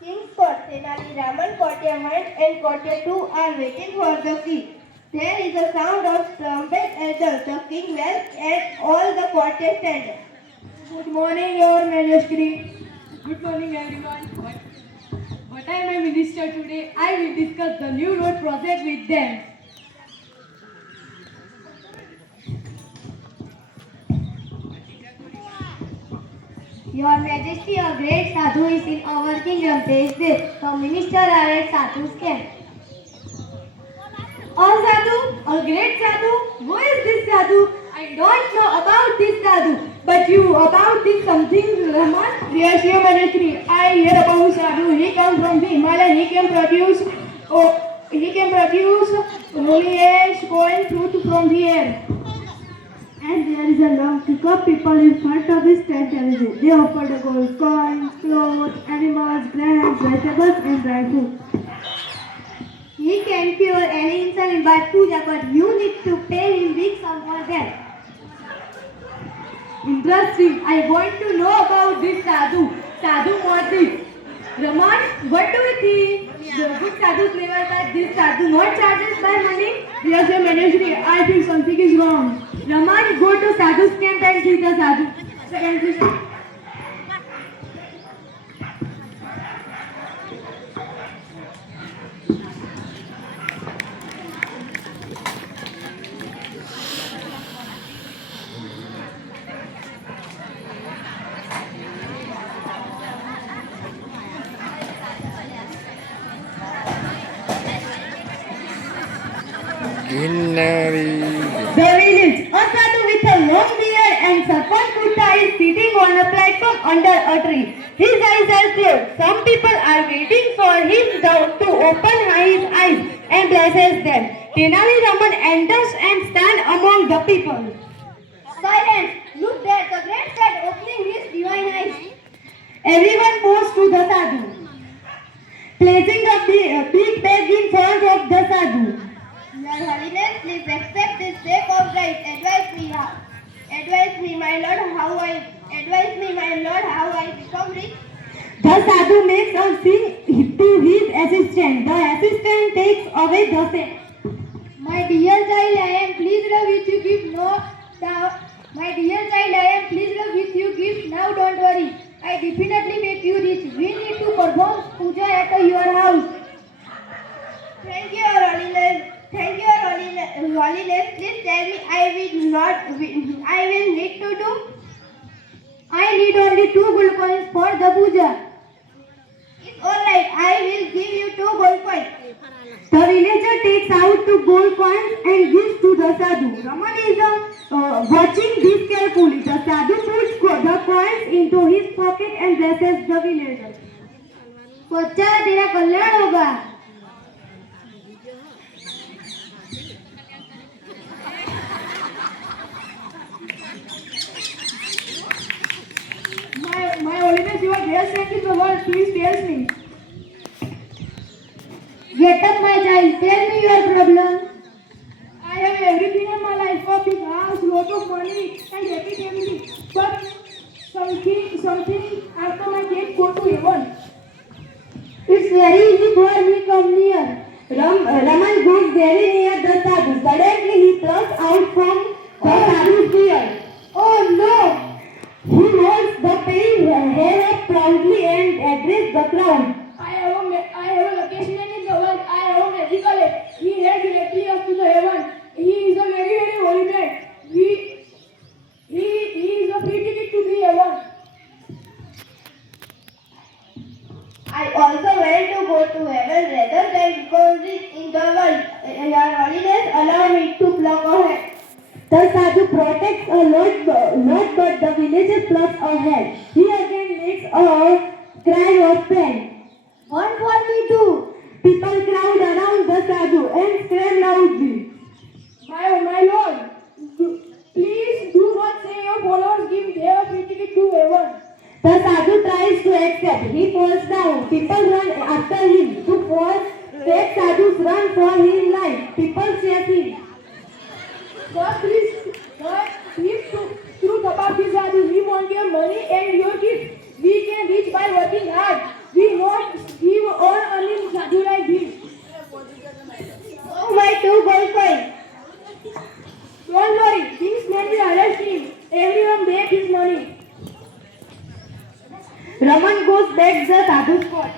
King's Court, Tenali Raman, Courtier 1 and Courtier 2 are waiting for the king. There is a sound of trumpet as the king welcomes and all the courtiers stand. Good morning, Your Majesty. Good morning, everyone. What I am a minister today, I will discuss the new road project with them. Your Majesty, a great sadhu is in our kingdom. Taste this. The minister are at sadhu's camp. A sadhu, a great sadhu. Who is this sadhu? I don't know about this sadhu, but you about this something, Rahman? Yes, Your Majesty, I hear about Sadhu. He comes from the Himalaya. He can produce holy ash, coin, fruit from the air. And there is a long queue of people in front of his tent every day. They offer the gold coins, clothes, animals, grains, vegetables, and dry food. He can cure any insult in Bhat Puja, but you need to pay him big sum for that. Interesting. I want to know about this sadhu. Sadhu Modi. Raman, what do you think? The good sadhus never buy this sadhu, not charges by money. Yes, Your Majesty, I think something is wrong. Raman, go to sadhu's camp and see the sadhu. Second question. Ginnari. The village. A sadhu with a long beard and sarpan kurta is sitting on a platform under a tree. His eyes are closed. Some people are waiting for him to open his eyes and blesses them. Tenali Raman enters and stands among the people. Silence! Look there, the great sad opening his divine eyes. Everyone goes to the sadhu, placing a big bag in front of the sadhu. Your Holiness, please accept this sack of rice. Advise me, my lord, how I become rich. The sadhu makes a sign to his assistant. The assistant takes away the sack. My dear child, I am pleased with you give no doubt. My dear child, I am pleased with you give now don't worry. I definitely make you rich. We need to perform puja at your house. Thank you, Your Holiness. Holiness, please tell me I will need to do. I need only 2 gold coins for the puja. It's alright, I will give you 2 gold coins. The villager takes out 2 gold coins and gives to the sadhu. Raman is watching this carefully. The sadhu puts the coins into his pocket and blesses the villager. बच्चा तेरा कल्याण होगा. My Holiness, you are dear saint in the world. Please tell me. Get up, my child. Tell me your problem. I have everything in my life, a big house, lot of money, and happy family. But something after my kids go to heaven. It's very easy for me come near. Raman goes very near the sadhu. Suddenly he plucks out from the sadhu's beard. Oh no! He holds the pale hair up proudly and addresses the crowd. I have a location in the world. I have a medical aid. He heads directly up to the heaven. He is a very, very holy man. He is a free ticket to the heaven. I also want to go to heaven rather than become rich in the world. Your Holiness, allow me to pluck a head. The sadhu protects a lot, but the villager plucks a head. He again makes a cry of pain. One for me too. People crowd around the sadhu and scream loudly. My lord, please do not say your followers give their free ticket to heaven. The sadhu tries to accept. He falls down. People run after him. To fall, that sadhus run for his life. People chase him. God please truth about this sadhu. We want your money and your gifts. We can reach by working hard. We not give all only sadhu like this. Oh, my 2 gold coins. Don't worry, things may be arrest him. Everyone make his money. Raman goes back the sadhu's spot.